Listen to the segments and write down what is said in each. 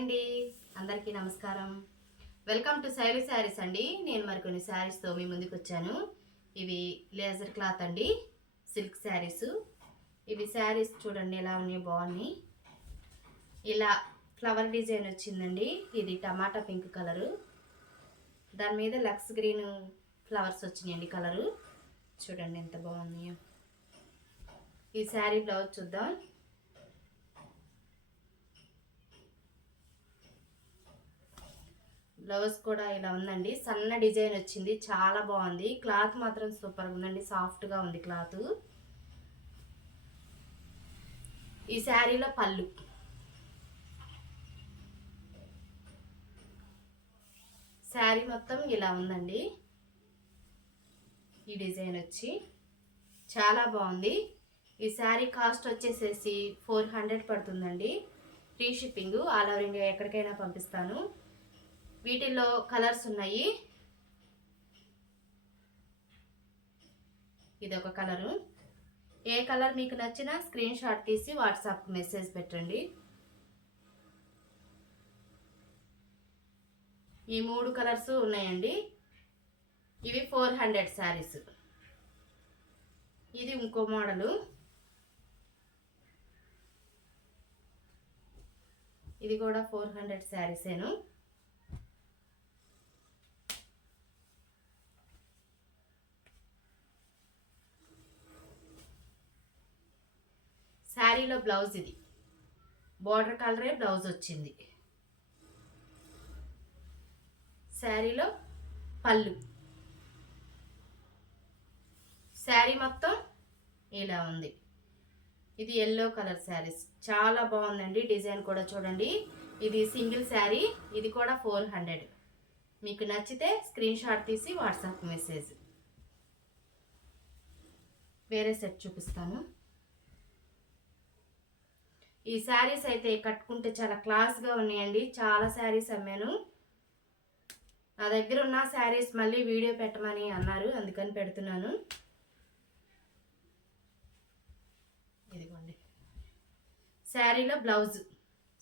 అండి. అందరికీ నమస్కారం. వెల్కమ్ టు శైలి శారీస్ అండి. నేను మరికొన్ని శారీస్తో మీ ముందుకు వచ్చాను. ఇవి లేజర్ క్లాత్ అండి. సిల్క్ శారీస్ ఇవి శారీస్ చూడండి ఎలా ఉన్నాయి బాగున్నాయి. ఇలా ఫ్లవర్ డిజైన్ వచ్చిందండి. ఇది టమాటా పింక్ కలరు దాని మీద లక్స్ గ్రీన్ ఫ్లవర్స్ వచ్చినాయండి కలరు చూడండి ఎంత బాగున్నాయో. ఈ శారీ బ్లౌజ్ చూద్దాం. బ్లౌజ్ కూడా ఇలా ఉందండి. సన్న డిజైన్ వచ్చింది. చాలా బాగుంది. క్లాత్ మాత్రం సూపర్గా ఉందండి. సాఫ్ట్గా ఉంది క్లాత్. ఈ శారీలో పళ్ళు. శారీ మొత్తం ఇలా ఉందండి. ఈ డిజైన్ వచ్చి చాలా బాగుంది. ఈ శారీ కాస్ట్ వచ్చేసేసి ఫోర్ హండ్రెడ్ పడుతుందండి. Free shipping all over India ఎక్కడికైనా పంపిస్తాను. వీటిల్లో కలర్స్ ఉన్నాయి. ఇది ఒక కలరు. ఏ కలర్ మీకు నచ్చినా స్క్రీన్ షాట్ తీసి వాట్సాప్ మెసేజ్ పెట్టండి. ఈ మూడు కలర్స్ ఉన్నాయండి. ఇవి ఫోర్ హండ్రెడ్ శారీస్. ఇది ఇంకో మోడలు. ఇది కూడా ఫోర్ హండ్రెడ్ శారీసేను. శారీలో బ్లౌజ్ ఇది. బార్డర్ కలరే బ్లౌజ్ వచ్చింది. శారీలో పళ్ళు. శారీ మొత్తం ఇలా ఉంది. ఇది ఎల్లో కలర్ శారీస్. చాలా బాగుందండి డిజైన్ కూడా చూడండి. ఇది సింగిల్ శారీ ఇది కూడా ఫోర్ హండ్రెడ్ మీకు నచ్చితే స్క్రీన్ షాట్ తీసి వాట్సాప్ మెసేజ్ వేరే సెట్ చూపిస్తాను. ఈ శారీస్ అయితే కట్టుకుంటే చాలా క్లాస్గా ఉన్నాయండి. చాలా శారీస్ అమ్మాను. నా దగ్గర ఉన్న శారీస్ మళ్ళీ వీడియో పెట్టమని అన్నారు. అందుకని పెడుతున్నాను. ఇదిగోండి. శారీలో బ్లౌజ్.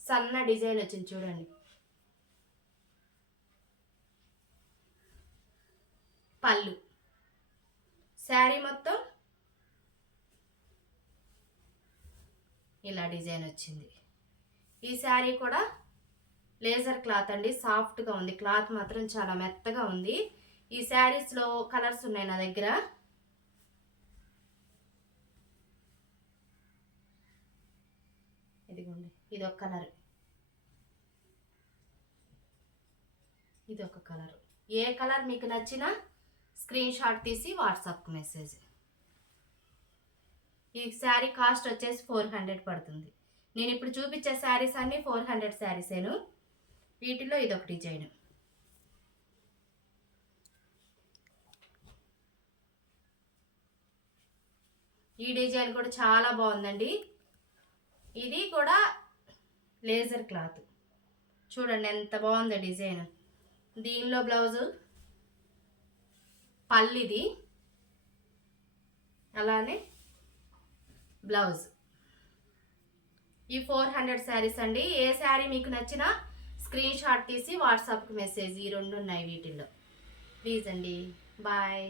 సన్న డిజైన్ వచ్చింది చూడండి. పళ్ళు. శారీ మొత్తం ఇలా డిజైన్ వచ్చింది. ఈ శారీ కూడా లేజర్ క్లాత్ అండి సాఫ్ట్గా ఉంది. క్లాత్ మాత్రం చాలా మెత్తగా ఉంది. ఈ శారీస్లో కలర్స్ ఉన్నాయి నా దగ్గర. ఇదిగోండి ఇది ఒక కలర్. ఇది ఒక కలర్. ఏ కలర్ మీకు నచ్చినా స్క్రీన్ షాట్ తీసి వాట్సాప్ మెసేజ్. ఈ శారీ కాస్ట్ వచ్చేసి ఫోర్ హండ్రెడ్ పడుతుంది. నేను ఇప్పుడు చూపించే శారీస్ అన్నీ ఫోర్ హండ్రెడ్ శారీసేను వీటిలో ఇదొక డిజైన్. ఈ డిజైన్ కూడా చాలా బాగుందండి. ఇది కూడా లేజర్ క్లాత్. చూడండి ఎంత బాగుందో డిజైన్. దీనిలో బ్లౌజు. పల్లిది. అలానే బ్లౌజ్. ఈ ఫోర్ హండ్రెడ్ శారీస్ అండి. ఏ శారీ మీకు నచ్చినా స్క్రీన్ షాట్ తీసి వాట్సాప్కి మెసేజ్. ఈ రెండు ఉన్నాయి వీటిల్లో. ప్లీజ్ అండి. బాయ్.